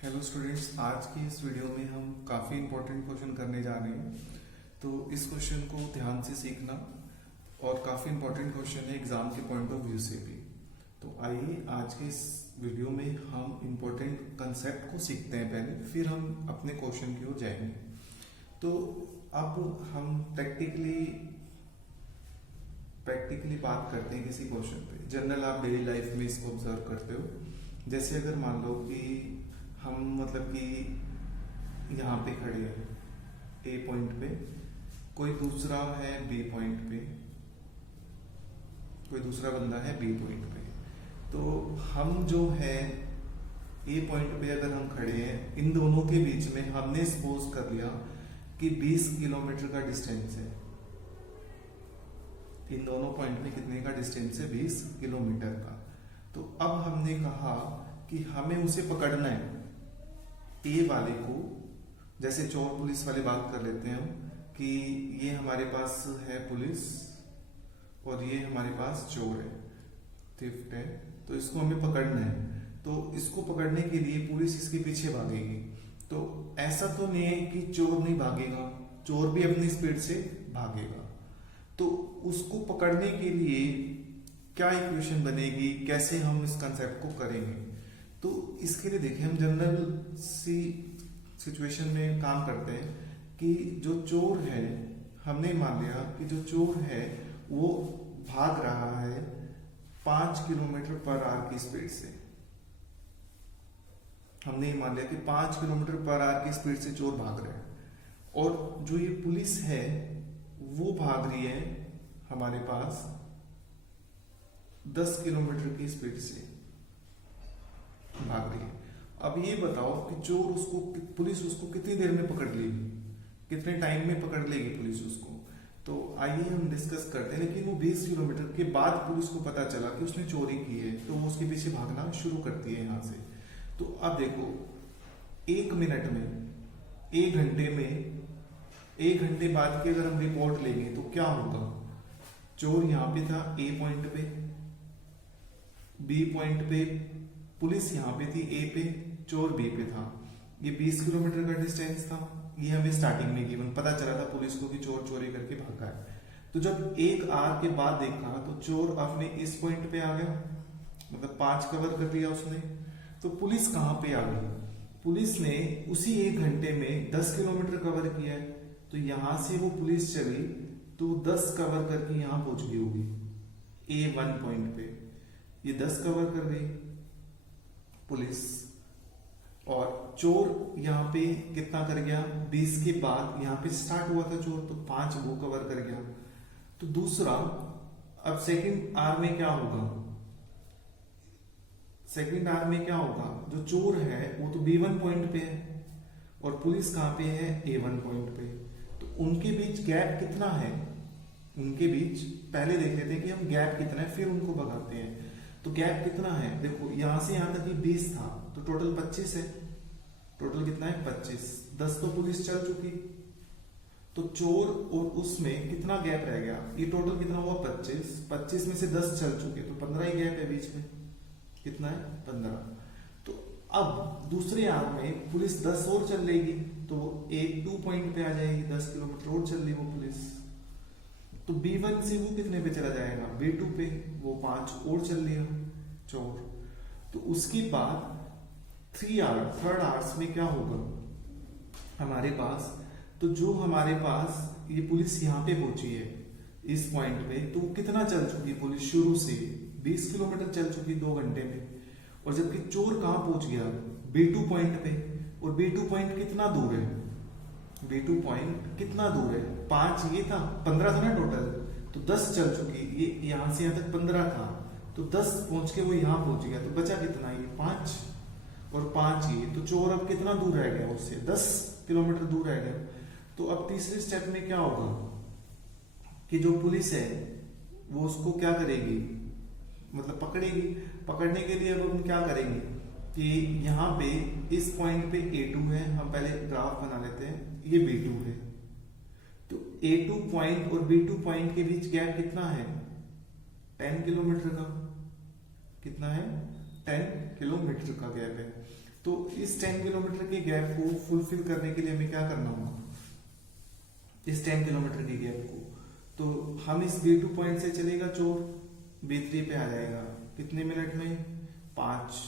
Hello students, आज की इस वीडियो में हम काफ़ी इंपॉर्टेंट क्वेश्चन करने जा रहे हैं। तो इस क्वेश्चन को ध्यान से सीखना और काफ़ी इंपॉर्टेंट क्वेश्चन है एग्जाम के पॉइंट ऑफ व्यू से भी। तो आइए आज के इस वीडियो में हम इंपॉर्टेंट कंसेप्ट को सीखते हैं पहले, फिर हम अपने क्वेश्चन की ओर जाएंगे। तो अब हम प्रैक्टिकली बात करते हैं किसी क्वेश्चन पे। जनरल आप डेली लाइफ में इसको ऑब्जर्व करते हो। जैसे अगर मान लो कि हम यहाँ पे खड़े हैं ए पॉइंट पे, कोई दूसरा है बी पॉइंट पे, कोई दूसरा बंदा है बी पॉइंट पे। तो हम जो है ए पॉइंट पे अगर हम खड़े हैं, इन दोनों के बीच में हमने सपोज कर लिया कि 20 किलोमीटर का डिस्टेंस है। इन दोनों पॉइंट में कितने का डिस्टेंस है? 20 किलोमीटर का। तो अब हमने कहा कि हमें उसे पकड़ना है, ए वाले को। जैसे चोर पुलिस वाली बात कर लेते हैं हम कि ये हमारे पास है पुलिस और ये हमारे पास चोर है, थिफ्ट है। तो इसको हमें पकड़ना है। तो इसको पकड़ने के लिए पुलिस इसके पीछे भागेगी। तो ऐसा तो नहीं है कि चोर नहीं भागेगा, चोर भी अपनी स्पीड से भागेगा। तो उसको पकड़ने के लिए क्या इक्वेशन बनेगी, कैसे हम इस कंसेप्ट को करेंगे? तो इसके लिए देखिए, हम जनरल सी सिचुएशन में काम करते हैं कि जो चोर है, हमने मान लिया कि जो चोर है वो भाग रहा है 5 किलोमीटर पर आवर की स्पीड से। हमने मान लिया कि 5 किलोमीटर पर आवर की स्पीड से चोर भाग रहा है, और जो ये पुलिस है वो भाग रही है हमारे पास 10 किलोमीटर की स्पीड से भाग रही है। अब ये बताओ कि पुलिस उसको कितनी देर में पकड़ लेगी, कितने टाइम में पकड़ लेगी पुलिस उसको? तो आइए हम डिस्कस करते हैं। लेकिन वो 20 किलोमीटर के बाद पुलिस को पता चला कि उसने चोरी की है, तो वो उसके पीछे भागना शुरू करती है यहाँ से। तो अब देखो, 1 मिनट में, 1 घंटे में, 1 घंटे बाद की अगर हम रिपोर्ट लेंगे तो क्या होगा? चोर यहाँ पे था ए पॉइंट पे, बी पॉइंट पे पुलिस यहाँ पे थी ए पे, चोर बी पे था। ये 20 किलोमीटर का डिस्टेंस था। ये हमें स्टार्टिंग में गिवन पता चला था पुलिस को कि चोर चोरी करके भागा है। तो जब 1 आवर के बाद देखा तो चोर अपने इस पॉइंट पे आ गया, मतलब 5 कवर कर दिया उसने। तो पुलिस कहाँ पे आ गई? पुलिस ने उसी 1 घंटे में 10 किलोमीटर कवर किया है। तो यहां से वो पुलिस चली तो 10 कवर करके यहां पहुंच गई होगी A1 पॉइंट पे। ये 10 कवर कर गई पुलिस, और चोर यहाँ पे कितना कर गया? 20 के बाद यहाँ पे स्टार्ट हुआ था चोर, तो 5 वो कवर कर गया। तो दूसरा, अब सेकंड आवर में क्या होगा? सेकंड आवर में क्या होगा? जो चोर है वो तो B1 पॉइंट पे है और पुलिस कहां पे है? A1 पॉइंट पे। तो उनके बीच गैप कितना है? उनके बीच पहले देख लेते हैं कि हम गैप कितना है, फिर उनको भगाते हैं। तो गैप कितना है? देखो, यहां से यहां तक 20 था, तो टोटल 25 है। टोटल कितना है? 25। 10 तो पुलिस चल चुकी, तो चोर और उसमें कितना गैप रह गया? ये टोटल कितना हुआ? 25। 25 में से 10 चल चुके, तो 15 ही गैप है बीच में। कितना है? 15। तो अब दूसरे आवर में पुलिस 10 और चल लेगी, तो A2 पॉइंट पे आ जाएगी, 10 किलोमीटर और चल ली वो पुलिस। तो B1 से वो कितने पे चला जाएगा? B2 पे। वो 5 और चल लिया चोर। तो उसके बाद थर्ड आवर्स में क्या होगा हमारे पास? तो जो हमारे पास ये पुलिस यहाँ पे पहुंची है इस पॉइंट पे, तो कितना चल चुकी पुलिस? शुरू से 20 किलोमीटर चल चुकी 2 घंटे में। और जबकि चोर कहाँ पहुंच गया? B2 पॉइंट पे। और B2 पॉइंट कितना दूर है? B2 पॉइंट कितना दूर है? 5 ये था, 15 था ना टोटल, तो 10 चल चुकी। ये यहां से यहां तक 15 था, तो 10 पहुंच के वो यहां पहुंच गया। तो बचा कितना? ये 5 और 5 ये। तो चोर अब कितना दूर रह गया उससे? 10 किलोमीटर दूर रह गया। तो अब तीसरे स्टेप में क्या होगा कि जो पुलिस है वो उसको क्या करेगी? मतलब पकड़ेगी। पकड़ने के लिए अब हम क्या करेंगे कि यहाँ पे इस पॉइंट पे A2 है, हम पहले ग्राफ बना लेते हैं, ये B2 है। तो A2 पॉइंट और B2 पॉइंट के बीच गैप कितना है? 10 किलोमीटर का। कितना है? 10 किलोमीटर का गैप है। तो इस 10 किलोमीटर के गैप को फुलफिल करने के लिए हमें क्या करना होगा, इस 10 किलोमीटर के गैप को, तो हम इस B2 पॉइंट से चलेगा चोर, B3 पे आ जाएगा कितने मिनट में, 5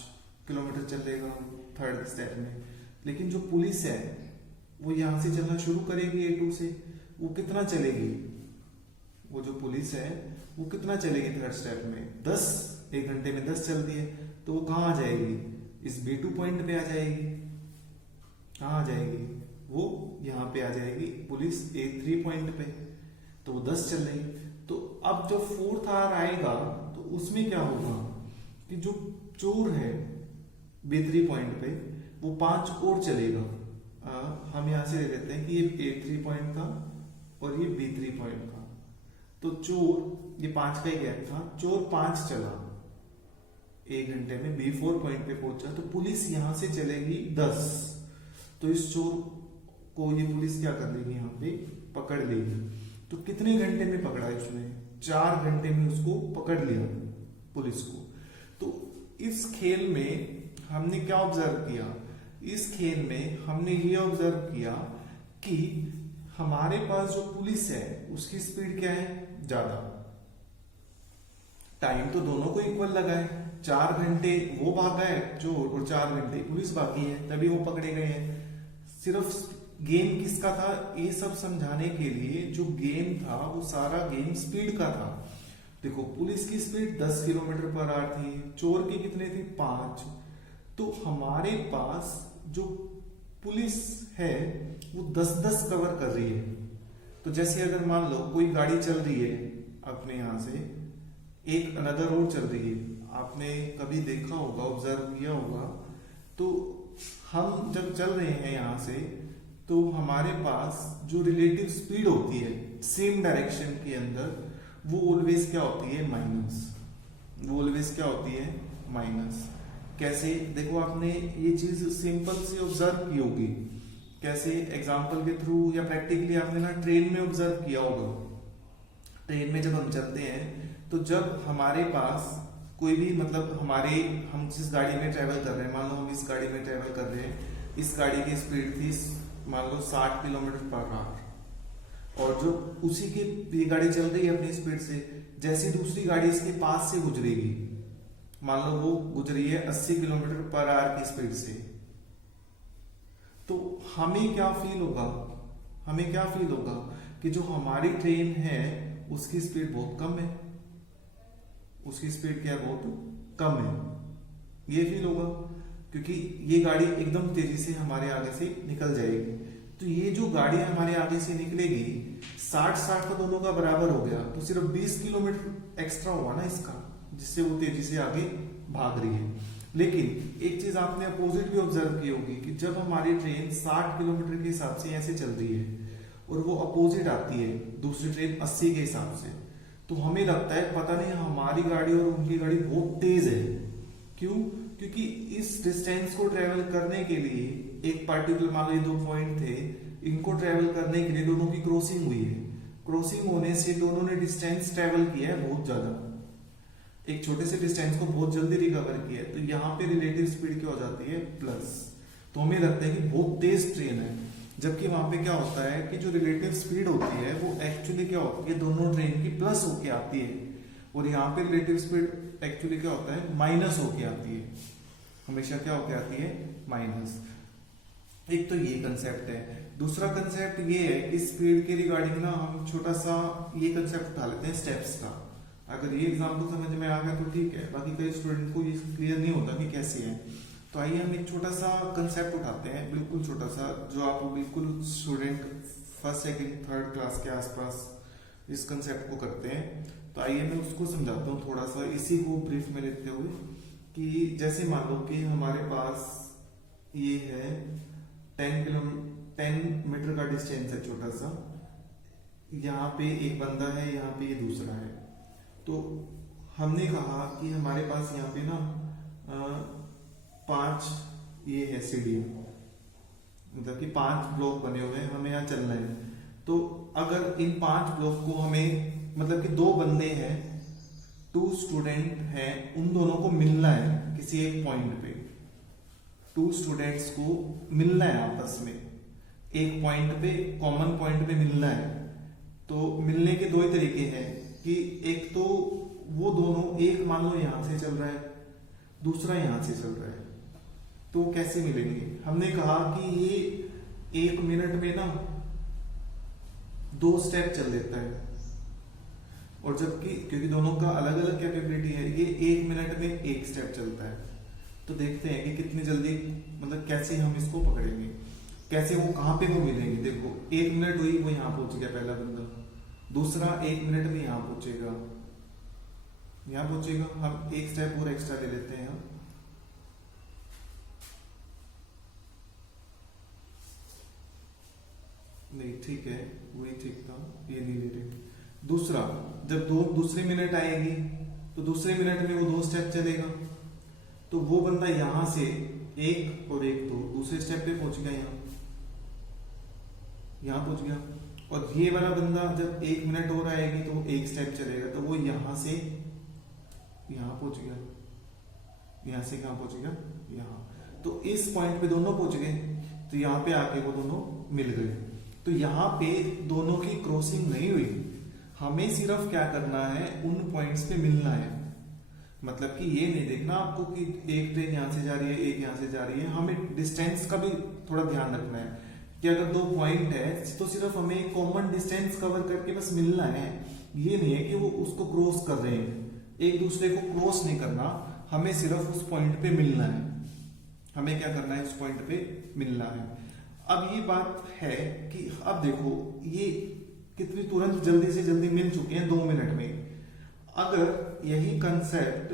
किलोमीटर चलेगा थर्ड स्टेप में। लेकिन जो पुलिस है वो यहां से चलना शुरू करेगी A2 से, वो कितना चलेगी, वो जो पुलिस है वो कितना चलेगी थर्ड स्टेप में, 10, 1 घंटे में 10 चलती है, तो वो कहाँ आ जाएगी, इस B2 पॉइंट पे आ जाएगी। कहाँ आ जाएगी, वो यहाँ पे आ जाएगी पुलिस A3 पॉइंट पे, तो वो 10 चल रही। तो अब जब 4th आवर आएगा तो उसमें क्या होगा कि जो चोर है B3 पॉइंट पे वो 5 और चलेगा। हम यहां से ले लेते हैं कि ये A3 पॉइंट था और ये B3 पॉइंट था, तो चोर, ये 5 का ही गैप था, चोर 5 चला, 1 घंटे में B4 पॉइंट पे पहुंचा, तो पुलिस यहां से चलेगी 10, तो इस चोर को ये पुलिस क्या कर लेगी, यहाँ पे पकड़ लेगी। तो कितने घंटे में पकड़ा इसने, 4 घंटे में उसको पकड़ लिया पुलिस को। तो इस खेल में हमने क्या ऑब्जर्व किया, इस खेल में हमने ये ऑब्जर्व किया कि हमारे पास जो पुलिस है उसकी स्पीड क्या है, ज्यादा, टाइम तो दोनों को इक्वल लगा है, 4 घंटे वो भागा है चोर और 4 घंटे पुलिस बाकी है, तभी वो पकड़े गए हैं। सिर्फ गेम किसका था, ये सब समझाने के लिए जो गेम था वो सारा गेम स्पीड का था। देखो पुलिस की स्पीड 10 किलोमीटर पर आवर थी, चोर की कितने थी, 5, तो हमारे पास जो पुलिस है वो 10-10 कवर कर रही है। तो जैसे अगर मान लो कोई गाड़ी चल रही है अपने यहां से, एक अनदर रोड चल रही है, आपने कभी देखा होगा, ऑब्जर्व किया होगा, तो हम जब चल रहे हैं यहां से तो हमारे पास जो रिलेटिव स्पीड होती है सेम डायरेक्शन के अंदर, वो ऑलवेज क्या होती है, माइनस, वो ऑलवेज क्या होती है, माइनस। कैसे, देखो आपने ये चीज सिंपल से ऑब्जर्व की होगी, कैसे एग्जांपल के थ्रू या प्रैक्टिकली आपने ना ट्रेन में ऑब्जर्व किया होगा। ट्रेन में जब हम चलते हैं तो जब हमारे पास कोई भी, मतलब हम जिस गाड़ी में ट्रेवल कर रहे हैं, मान लो हम इस गाड़ी में ट्रेवल कर रहे हैं, इस गाड़ी की स्पीड थी मान लो 60 किलोमीटर पर आवर, और जो उसी के ये गाड़ी चल रही है अपनी स्पीड से, जैसी दूसरी गाड़ी इसके पास से गुजरेगी, मान लो वो गुजरी है 80 किलोमीटर पर आवर की स्पीड से, तो हमें क्या फील होगा, हमें क्या फील होगा कि जो हमारी ट्रेन है उसकी स्पीड बहुत कम है, उसकी स्पीड क्या बहुत कम है, ये फील होगा, क्योंकि ये गाड़ी एकदम तेजी से हमारे आगे से निकल जाएगी। तो ये जो गाड़ी हमारे आगे से निकलेगी, 60 तो दोनों का बराबर हो गया, तो सिर्फ 20 किलोमीटर एक्स्ट्रा हुआ ना इसका, जिससे वो तेजी से आगे भाग रही है। लेकिन एक चीज आपने अपोजिट भी ऑब्जर्व की होगी कि जब हमारी ट्रेन 60 किलोमीटर के हिसाब से ऐसे चल रही है और वो अपोजिट आती है दूसरी ट्रेन 80 के हिसाब से, तो हमें लगता है पता नहीं हमारी गाड़ी और उनकी गाड़ी बहुत तेज है। क्यों? क्योंकि इस डिस्टेंस को ट्रेवल करने के लिए एक पार्टिकुलर, मान लो ये 2 पॉइंट थे, इनको ट्रेवल करने के लिए दोनों की क्रॉसिंग हुई है, क्रॉसिंग होने से दोनों ने डिस्टेंस ट्रेवल किया है बहुत ज्यादा, एक छोटे से डिस्टेंस को बहुत जल्दी रिकवर किया है, तो यहाँ पे रिलेटिव स्पीड क्या हो जाती है, प्लस। तो हमें लगता है कि बहुत तेज ट्रेन है, जबकि वहां पे क्या होता है कि जो रिलेटिव स्पीड होती है वो एक्चुअली क्या होती है, दोनों ट्रेन की प्लस होके आती है, और यहाँ पे रिलेटिव स्पीड एक्चुअली क्या होता है, माइनस होके आती है, हमेशा क्या होके आती है, माइनस। एक तो ये कंसेप्ट है। दूसरा कंसेप्ट ये है कि स्पीड के रिगार्डिंग ना हम छोटा सा ये कंसेप्ट उठा लेते हैं स्टेप्स का। अगर ये एग्जांपल समझ में आ गया तो ठीक है, बाकी कई स्टूडेंट को ये क्लियर नहीं होता कि कैसे है। तो आइए हम एक छोटा सा कंसेप्ट उठाते हैं, बिल्कुल छोटा सा, जो आपको बिल्कुल student 1st, 2nd, 3rd class के आसपास इस कंसेप्ट को करते हैं। तो आइए मैं उसको समझाता हूँ थोड़ा सा, इसी को ब्रीफ में लेते हुए, कि जैसे मान लो कि हमारे पास ये है 10 मीटर का डिस्टेंस है छोटा सा, यहाँ पे एक बंदा है, यहाँ पे ये दूसरा है। तो हमने कहा कि हमारे पास यहाँ पे ना 5 ये है सीढ़ियां, मतलब कि 5 ब्लॉक बने हुए हैं, हमें यहाँ चलना है। तो अगर इन 5 ब्लॉक को हमें, मतलब कि 2 बंदे हैं, 2 स्टूडेंट हैं, उन दोनों को मिलना है किसी एक पॉइंट पे, टू स्टूडेंट्स को मिलना है आपस में, एक पॉइंट पे, कॉमन पॉइंट पे मिलना है। तो मिलने के दो ही तरीके हैं कि एक तो वो दोनों, एक मान लो यहां से चल रहा है, दूसरा यहां से चल रहा है, तो कैसे मिलेंगे? हमने कहा कि ये 1 मिनट में ना 2 स्टेप चल देता है, और जबकि क्योंकि दोनों का अलग अलग कैपेबिलिटी है, ये 1 मिनट में 1 स्टेप चलता है। तो देखते हैं कि कितनी जल्दी, मतलब कैसे हम इसको पकड़ेंगे, कैसे वो कहां पे वो मिलेंगे। देखो 1 मिनट हुई, वो यहां पहुंच गया पहला बंदा, दूसरा 1 मिनट में यहां पहुंचेगा, यहां पहुंचेगा। हम 1 स्टेप और एक्स्ट्रा ले लेते हैं हम, नहीं ठीक है, वही ठीक था, ये नहीं ले रहे। दूसरा, जब दूसरी मिनट आएगी तो दूसरे मिनट में वो 2 स्टेप चलेगा, तो वो बंदा यहां से 1 और 1 2 दूसरे स्टेप पे पहुंच गया, यहां पहुंच गया। और ये वाला बंदा जब 1 मिनट और आएगी तो 1 स्टेप चलेगा, तो वो यहां से यहां पहुंच गया, यहां से कहां पहुंच गया, यहां। तो इस पॉइंट पे दोनों पहुंच गए, तो यहां पे आके वो दोनों मिल गए। तो यहां पे दोनों की क्रॉसिंग नहीं हुई, हमें सिर्फ क्या करना है, उन पॉइंट्स पे मिलना है। मतलब कि ये नहीं देखना आपको कि एक ट्रेन यहां से जा रही है, एक यहां से जा रही है, हमें डिस्टेंस का भी थोड़ा ध्यान रखना है कि अगर 2 पॉइंट है तो सिर्फ हमें कॉमन डिस्टेंस कवर करके बस मिलना है। ये नहीं है कि वो उसको क्रॉस कर रहे हैं, एक दूसरे को क्रॉस नहीं करना, हमें सिर्फ उस पॉइंट पे मिलना है। हमें क्या करना है, उस पॉइंट पे मिलना है। अब ये बात है कि अब देखो ये कितनी तुरंत जल्दी से जल्दी मिल चुके हैं 2 मिनट में। अगर यही कंसेप्ट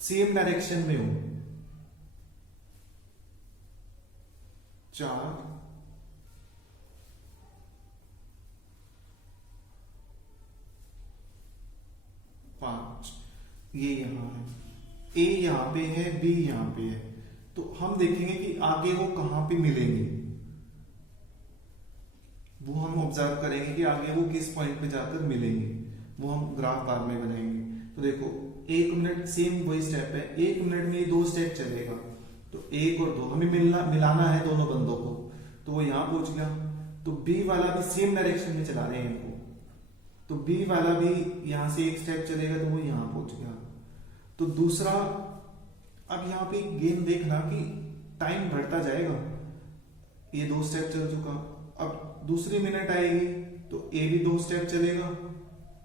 सेम डायरेक्शन में हो, 4 5, ये यहां है, ए यहां पे है, बी यहां पे है, तो हम देखेंगे कि आगे वो कहां पे मिलेंगे, वो हम ऑब्जर्व करेंगे कि आगे वो किस पॉइंट पे जाकर मिलेंगे, वो हम ग्राफ बाद में बनाएंगे। तो देखो 1 मिनट, सेम वही स्टेप है, 1 मिनट में 2 स्टेप चलेगा, तो 1 और 2 हमें मिलाना है दोनों बंदों को, तो वो यहां पहुंच गया। तो बी वाला भी सेम डायरेक्शन में चला रहे हैं इनको, तो बी वाला भी यहां से 1 स्टेप चलेगा, तो वो यहां पहुंच गया। तो दूसरा, अब यहां पे गेम देखना कि टाइम बढ़ता जाएगा, ये 2 स्टेप चल चुका, अब दूसरी मिनट आएगी तो ए भी 2 स्टेप चलेगा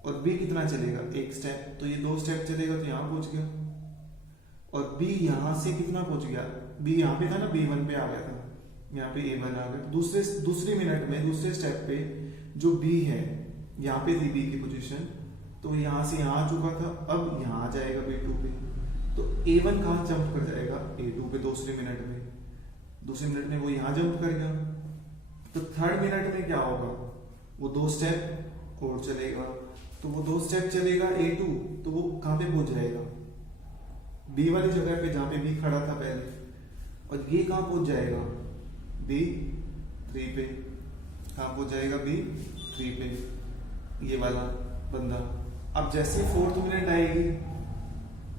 और बी कितना चलेगा, 1 स्टेप, तो ये 2 स्टेप चलेगा, तो यहां पहुंच गया। और बी यहां से कितना पहुंच गया, बी यहां पे था ना, B1 पे आ गया था, यहाँ पे A1 आ गया। दूसरी मिनट में दूसरे स्टेप पे जो बी है, यहाँ पे थी बी की पोजीशन, तो यहां से यहां आ चुका था, अब यहां आ जाएगा B2 पे, तो A1 कहां जंप कर जाएगा, A2 पे दूसरी मिनट में वो यहां जंप कर गया। तो थर्ड मिनट में क्या होगा, वो 2 स्टेप और चलेगा, तो वो 2 स्टेप चलेगा A2, तो वो कहां पे पहुंच जाएगा, B वाली जगह पे जहां पे B खड़ा था पहले, और ये कहां पहुंच जाएगा, B3 पे, कहां पहुंच जाएगा, B3 पे, ये वाला बंदा। अब जैसे 4th मिनट आएगी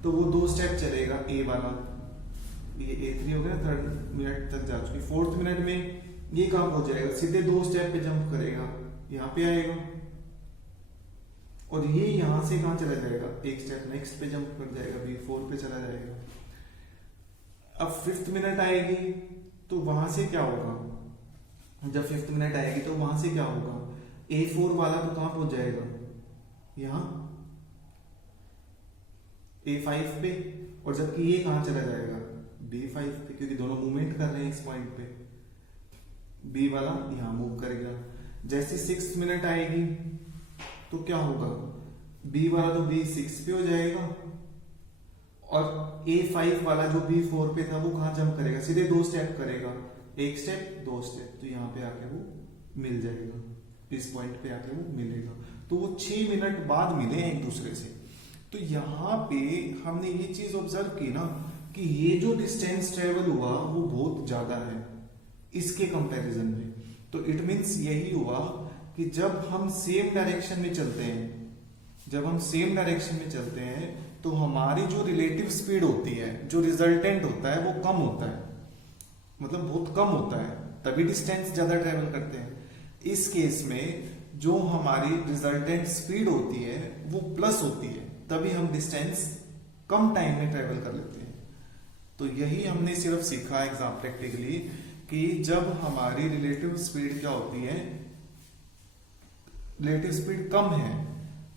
तो वो 2 स्टेप चलेगा A वाला, ये A3 हो गया, 3rd मिनट तक जा चुकी। 4th मिनट में ये कहां पहुंच जाएगा, सीधे 2 स्टेप पे जंप करेगा, यहां पे आएगा, और ये यहां से कहां चला जाएगा, 1 स्टेप नेक्स्ट पे जंप कर जाएगा, B4 पे चला जाएगा। अब 5th मिनट आएगी तो वहां से क्या होगा, जब 5th मिनट आएगी तो वहां से क्या होगा, A4 वाला तो कहां पहुंच जाएगा, यहां A5 पे, और जबकि ये कहां चला जाएगा, B5 पे, क्योंकि दोनों मूवमेंट कर रहे हैं इस पॉइंट पे। बी वाला यहां मूव कर गया। जैसे 6th मिनट आएगी तो क्या होगा, बी वाला तो B6 पे हो जाएगा, और A5 वाला जो B4 पे था वो कहां जंप करेगा, सीधे 2 स्टेप करेगा, 1 स्टेप 2 स्टेप, तो यहां पे आके वो मिल जाएगा, इस पॉइंट पे आके वो मिलेगा। तो वो 6 मिनट बाद मिले एक दूसरे से। तो यहां पे हमने ये चीज ऑब्जर्व की ना कि ये जो डिस्टेंस ट्रेवल हुआ वो बहुत ज्यादा है इसके कंपैरिजन में। तो इट मींस यही हुआ कि जब हम सेम डायरेक्शन में चलते हैं तो हमारी जो रिलेटिव स्पीड होती है, जो रिजल्टेंट होता है, वो कम होता है, मतलब बहुत कम होता है, तभी डिस्टेंस ज्यादा ट्रेवल करते हैं। इस केस में जो हमारी रिजल्टेंट स्पीड होती है वो प्लस होती है, तभी हम डिस्टेंस कम टाइम में ट्रेवल कर लेते हैं। तो यही हमने सिर्फ सीखा एग्जाम प्रैक्टिकली कि जब हमारी रिलेटिव स्पीड क्या होती है, रिलेटिव स्पीड कम है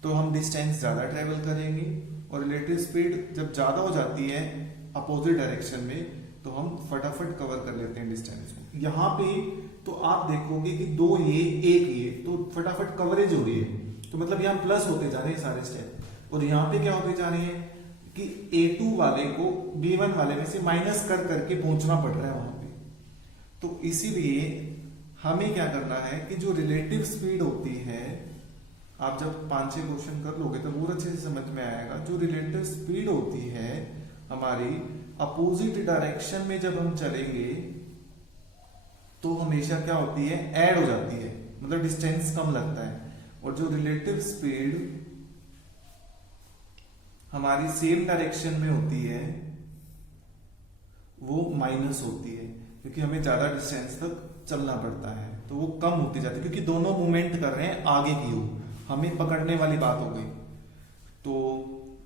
तो हम डिस्टेंस ज्यादा ट्रेवल करेंगे, और रिलेटिव स्पीड जब ज्यादा हो जाती है अपोजिट डायरेक्शन में तो हम फटाफट कवर कर लेते हैं डिस्टेंस को। यहाँ पे तो आप देखोगे कि 2 ये 1 ये, तो फटाफट कवरेज हो रही है, तो मतलब यहाँ प्लस होते जा रहे हैं सारे स्टेप, और यहाँ पे क्या होते जा रहे हैं कि A2 वाले को B1 वाले में से माइनस कर करके पहुंचना पड़ रहा है वहां पे। तो इसीलिए हमें क्या करना है कि जो रिलेटिव स्पीड होती है, आप जब 5-6 क्वेश्चन कर लोगे तो बहुत अच्छे से समझ में आएगा। जो रिलेटिव स्पीड होती है हमारी अपोजिट डायरेक्शन में जब हम चलेंगे तो हमेशा क्या होती है, ऐड हो जाती है, मतलब डिस्टेंस कम लगता है। और जो रिलेटिव स्पीड हमारी सेम डायरेक्शन में होती है वो माइनस होती है, क्योंकि हमें ज्यादा डिस्टेंस तक चलना पड़ता है, तो वो कम होती जाती है, क्योंकि दोनों मूवमेंट कर रहे हैं आगे की ओर, हमें पकड़ने वाली बात हो गई। तो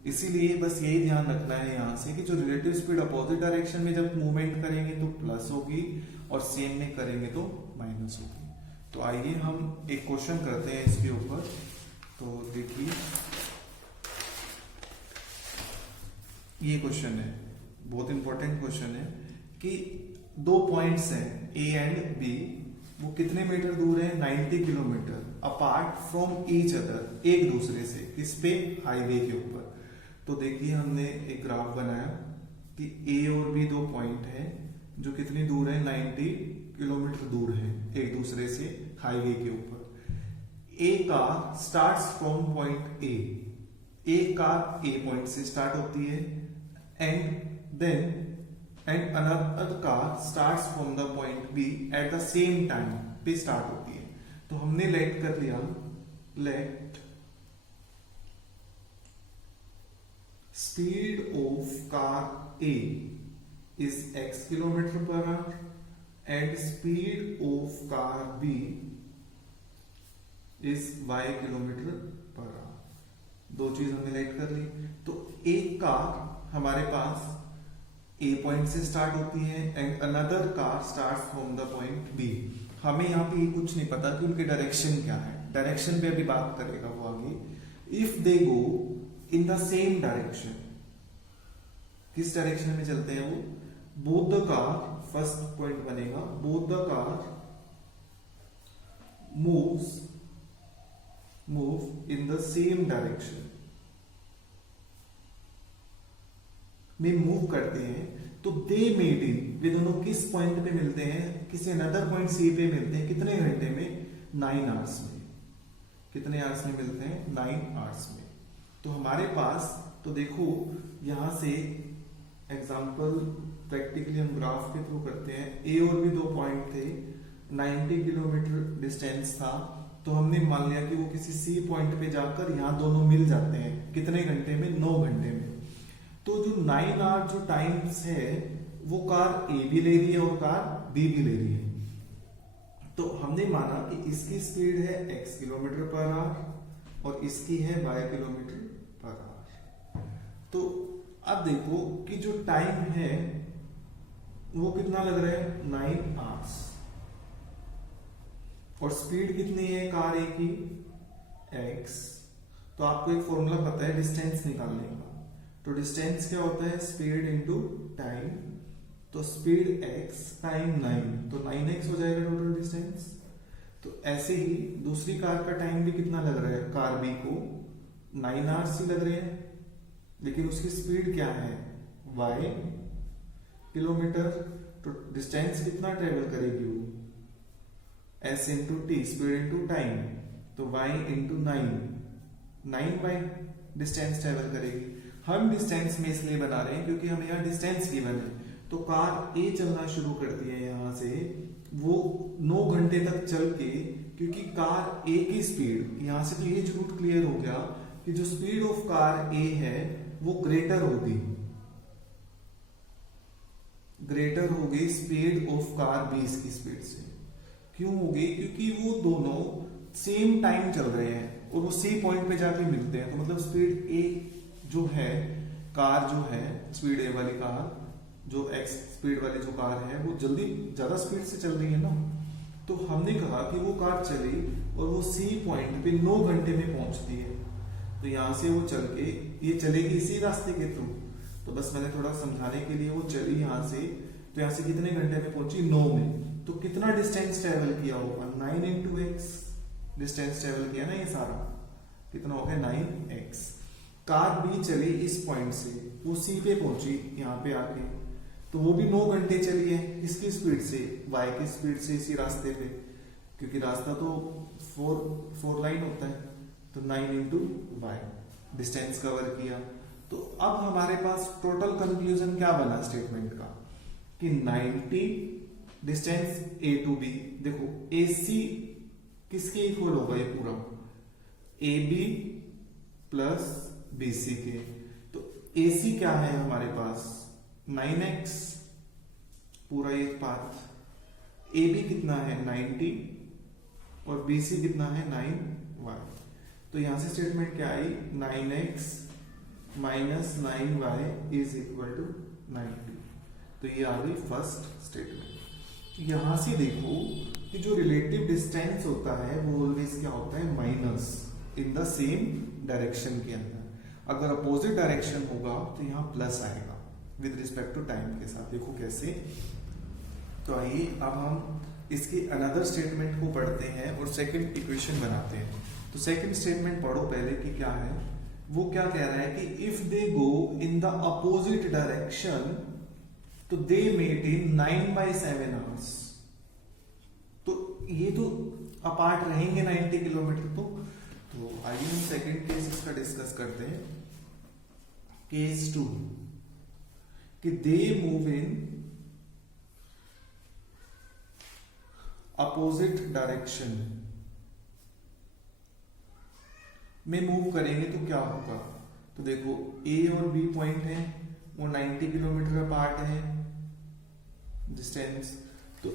इसीलिए बस यही ध्यान रखना है यहाँ से कि जो रिलेटिव स्पीड अपोजिट डायरेक्शन में जब मूवमेंट करेंगे तो प्लस होगी, और सेम में करेंगे तो माइनस होगी। तो आइए हम एक क्वेश्चन करते हैं इसके ऊपर। तो देखिए ये क्वेश्चन है, बहुत इंपॉर्टेंट क्वेश्चन है कि 2 पॉइंट्स हैं ए एंड बी, वो कितने मीटर दूर है, 90 kilometre apart from each other, एक दूसरे से, किस पे, हाईवे के ऊपर। तो देखिए हमने एक ग्राफ बनाया कि ए और बी 2 पॉइंट है जो कितनी दूर है, 90 किलोमीटर दूर है एक दूसरे से हाईवे के ऊपर। A car starts from point A, एक कार ए पॉइंट से स्टार्ट होती है, and another car starts from the point B at the same time पे स्टार्ट होती है। तो हमने लेट कर लिया, let speed of car A is x kilometre per hour and speed of car b is y kilometre per hour. 2 चीज हमने let कर ली। तो एक कार हमारे पास a पॉइंट से स्टार्ट होती है and another car start from the point b। हमें यहाँ पे कुछ नहीं पता कि उनके डायरेक्शन क्या है, डायरेक्शन पे अभी बात करेगा वो आगे। If they go in the same direction, किस डायरेक्शन में चलते हैं वो, both the car, first point बनेगा, both the car move in the same direction में मूव करते हैं, तो दे मेट इन, वे दोनों किस पॉइंट पे मिलते हैं, किसी अनदर पॉइंट सी पे मिलते हैं, कितने घंटे में, 9 आवर्स में। कितने आवर्स में मिलते हैं, 9 आवर्स में। तो हमारे पास, तो देखो यहां से एग्जाम्पल प्रैक्टिकली हम ग्राफ के थ्रू करते हैं। ए और बी 2 पॉइंट थे, 90 किलोमीटर डिस्टेंस था, तो हमने मान लिया कि वो किसी सी पॉइंट पे जाकर यहाँ दोनों मिल जाते हैं, कितने घंटे में, 9 घंटे में। तो जो 9 आवर जो टाइम्स है वो कार ए भी ले रही है और कार बी भी ले रही है। तो हमने माना कि इसकी स्पीड है x किलोमीटर पर आवर और इसकी है y किलोमीटर पर आवर। तो अब देखो कि जो टाइम है वो कितना लग रहा है, 9 आवर्स, और स्पीड कितनी है कार ए की, x। तो आपको एक फॉर्मूला पता है डिस्टेंस निकालने का। तो डिस्टेंस क्या होता है, स्पीड इनटू टाइम। तो स्पीड x टाइम 9, तो 9x हो जाएगा टोटल डिस्टेंस। तो ऐसे ही दूसरी कार का टाइम भी कितना लग रहा है, कार बी को 9 आवर्स ही लग रहे हैं, लेकिन उसकी स्पीड क्या है, y किलोमीटर। तो डिस्टेंस कितना ट्रेवल करेगी वो, s into T, speed into time, तो y into 9 by distance travel करेगी। हम डिस्टेंस में इसलिए बना रहे हैं क्योंकि हमें यहाँ डिस्टेंस गिवन है। तो कार ए चलना शुरू करती है यहाँ से, वो 9 घंटे तक चल के, क्योंकि कार ए की स्पीड, यहाँ से तो ये रूट क्लियर हो गया कि जो स्पीड ऑफ कार ए है वो ग्रेटर होगी स्पीड ऑफ कार 20 की स्पीड से। क्यों होगी? क्योंकि वो दोनों सेम टाइम चल रहे हैं और वो सी पॉइंट पे जाके मिलते हैं, तो मतलब स्पीड ए जो है, कार जो है स्पीड ए वाली कार, जो एक्स स्पीड वाली जो कार है वो जल्दी ज्यादा स्पीड से चल रही है ना। तो हमने कहा कि वो कार चली और वो सी पॉइंट पे 9 घंटे में पहुंचती है। तो यहां से वो चल के ये चलेगी इसी रास्ते के थ्रू, तो बस मैंने थोड़ा समझाने के लिए वो चली यहाँ से, तो यहाँ से कितने घंटे में पहुंची? 9 में। तो कितना डिस्टेंस ट्रेवल किया होगा? 9 into x डिस्टेंस ट्रेवल किया ना ये सारा, कितना हो गया? 9x। कार भी चली इस पॉइंट से, वो सी पे पहुंची यहाँ पे आके, तो वो भी 9 घंटे चली है। किसकी स्पीड से? y की स्पीड से, इसी रास्ते पे, क्योंकि रास्ता तो 4 लाइन होता है, तो 9 into y डिस्टेंस कवर किया। तो अब हमारे पास टोटल कंक्लूजन क्या बना स्टेटमेंट का कि 90 डिस्टेंस a to b। देखो AC किसके इक्वल होगा ये पूरा? AB प्लस BC के। तो AC क्या है हमारे पास? 9x पूरा ये पाथ। AB कितना है? 90 और BC कितना है? 9y। तो यहां से स्टेटमेंट क्या आई? 9x minus 9y is equal to 90। तो ये आ गई फर्स्ट स्टेटमेंट। यहां से देखो कि जो रिलेटिव डिस्टेंस होता है वो ऑलवेज क्या होता है? Minus in the same direction के अंदर। अगर अपोजिट डायरेक्शन होगा तो यहाँ प्लस आएगा विद रिस्पेक्ट टू टाइम के साथ। देखो कैसे। तो आइए अब हम इसके अनदर स्टेटमेंट को पढ़ते हैं और सेकंड इक्वेशन बनाते हैं। तो सेकंड स्टेटमेंट पढ़ो पहले कि क्या है। वो क्या कह रहा है कि if they go in the opposite direction तो दे मेट इन 9/7 आवर्स। तो ये तो अपार्ट रहेंगे 90 किलोमीटर। तो आइए हम सेकंड केस इसका डिस्कस करते हैं। केस 2 कि they move in opposite direction में मूव करेंगे तो क्या होगा? तो देखो A और B पॉइंट है, वो 90 किलोमीटर अपार्ट है डिस्टेंस। तो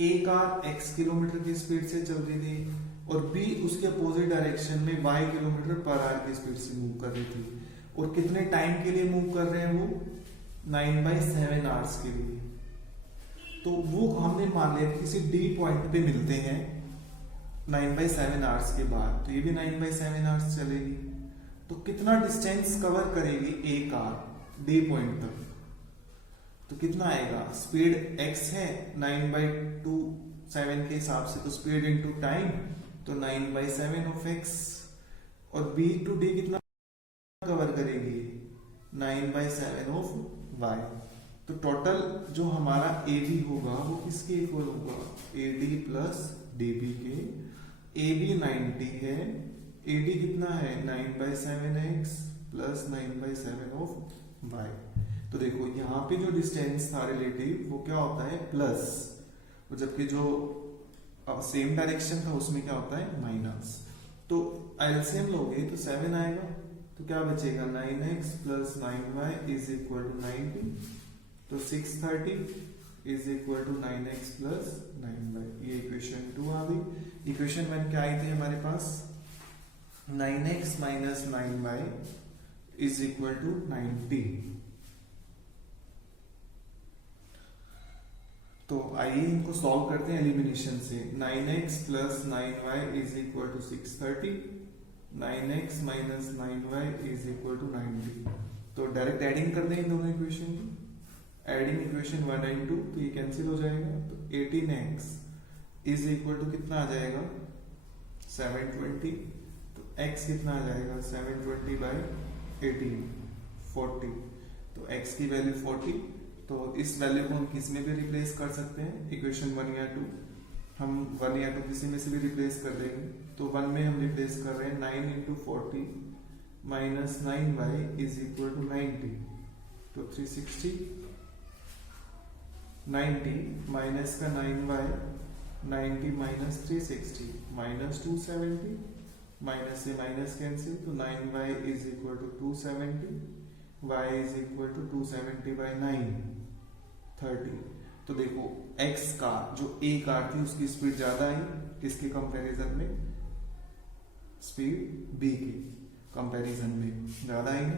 A कार x किलोमीटर की स्पीड से चल रही थी और B उसके अपोजिट डायरेक्शन में y किलोमीटर पर आवर की स्पीड से मूव कर रही थी। और कितने टाइम के लिए मूव कर रहे हैं वो? 9/7 आवर्स के लिए। तो वो हमने मान लिया किसी D पॉइंट पे मिलते हैं 9/7 आवर्स के बाद, तो ये भी 9/7 आवर्स चलेगी। तो कितना डिस्टेंस कवर करेगी A कार D पॉइंट तक? तो कितना आएगा? स्पीड x है 9/7 के हिसाब से, तो स्पीड इनटू टाइम, तो 9/7 ऑफ x। और B टू D कितना कवर करेगी? 9/7 ऑफ y। तो टोटल जो हमारा AB होगा वो किसके इक्वल होगा? AD प्लस DB के। AB 90 है, AD कितना है? 9/7x plus 9/7 of y। तो देखो यहाँ पे जो डिस्टेंस था रिलेटिव वो क्या होता है? प्लस, और जबकि जो सेम डायरेक्शन था उसमें क्या होता है? माइनस। तो एलसीएम लोगे तो 7 आएगा, तो क्या बचेगा? 9x plus 9y is equal to 90। तो 630 is equal to 9x plus 9y। ये इक्वेशन 2 आ गई। इक्वेशन 1 क्या आई थी हमारे पास? 9x minus 9y is equal to 90। तो आइए इनको सॉल्व करते हैं एलिमिनेशन से। 9x plus 9y is equal to 630, 9x minus 9y is equal to 90। तो डायरेक्ट एडिंग कर दें इन दोनों इक्वेशन की। एडिंग इक्वेशन 1 एंड 2, तो ये कैंसिल हो जाएगा। तो 18x इज इक्वल टू कितना आ जाएगा? 720। तो x कितना आ जाएगा? 720/18 40। तो x की वैल्यू 40। तो इस वैल्यू को हम किस में भी रिप्लेस कर सकते हैं? इक्वेशन 1 या 2, हम 1 या 2 किसी में से भी रिप्लेस कर देंगे। तो 1 में हम रिप्लेस कर रहे हैं 9 into 40 minus 9y is equal to 90। तो 360, 90 माइनस का 9y, 90 माइनस 360 माइनस 270, माइनस से माइनस कैंसिल, तो 9y is equal to 270 y is equal to 270 by 9 30। तो देखो x कार जो a कार थी उसकी स्पीड ज्यादा आई किसके कंपैरिजन में, स्पीड b की कंपैरिजन में ज्यादा आई ना।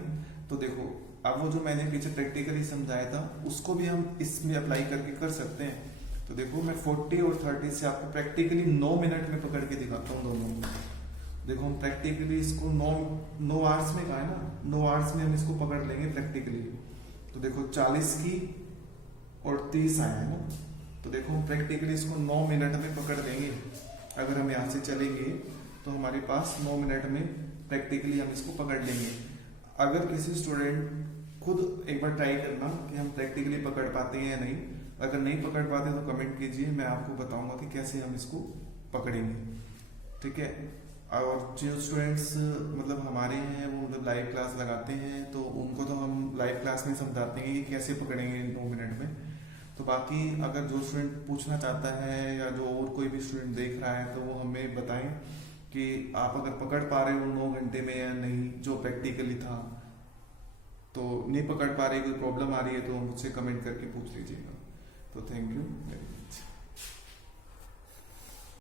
तो देखो अब वो जो मैंने पीछे प्रैक्टिकली समझाया था उसको भी हम इसमें अप्लाई करके कर सकते हैं। तो देखो मैं 40 और 30 से आपको प्रैक्टिकली 9 मिनट में पकड़ के दिखाता हूँ दोनों। देखो हम प्रैक्टिकली इसको 9 आवर्स में कहा है ना, 9 आवर्स में हम इसको पकड़ लेंगे प्रैक्टिकली। तो देखो 40 की और 30 आया है ना, तो देखो हम प्रैक्टिकली इसको 9 मिनट में पकड़ लेंगे। अगर हम यहाँ से चलेंगे तो हमारे पास 9 मिनट में प्रैक्टिकली हम इसको पकड़ लेंगे। अगर किसी स्टूडेंट खुद एक बार ट्राई करना कि हम प्रैक्टिकली पकड़ पाते हैं या नहीं, अगर नहीं पकड़ पाते तो कमेंट कीजिए, मैं आपको बताऊंगा कि कैसे हम इसको पकड़ेंगे, ठीक है। और जो स्टूडेंट्स मतलब हमारे हैं वो मतलब लाइव क्लास लगाते हैं तो उनको तो हम लाइव क्लास में समझाते हैं कि कैसे पकड़ेंगे 9 मिनट में। तो बाकी अगर जो स्टूडेंट पूछना चाहता है या जो और कोई भी स्टूडेंट देख रहा है तो वो हमें बताएं कि आप अगर पकड़ पा रहे हो 9 घंटे में या नहीं, जो प्रैक्टिकली था। तो नहीं पकड़ पा रहे, कोई प्रॉब्लम आ रही है तो मुझसे कमेंट करके पूछ लीजिएगा। तो थैंक यू वेरी मच।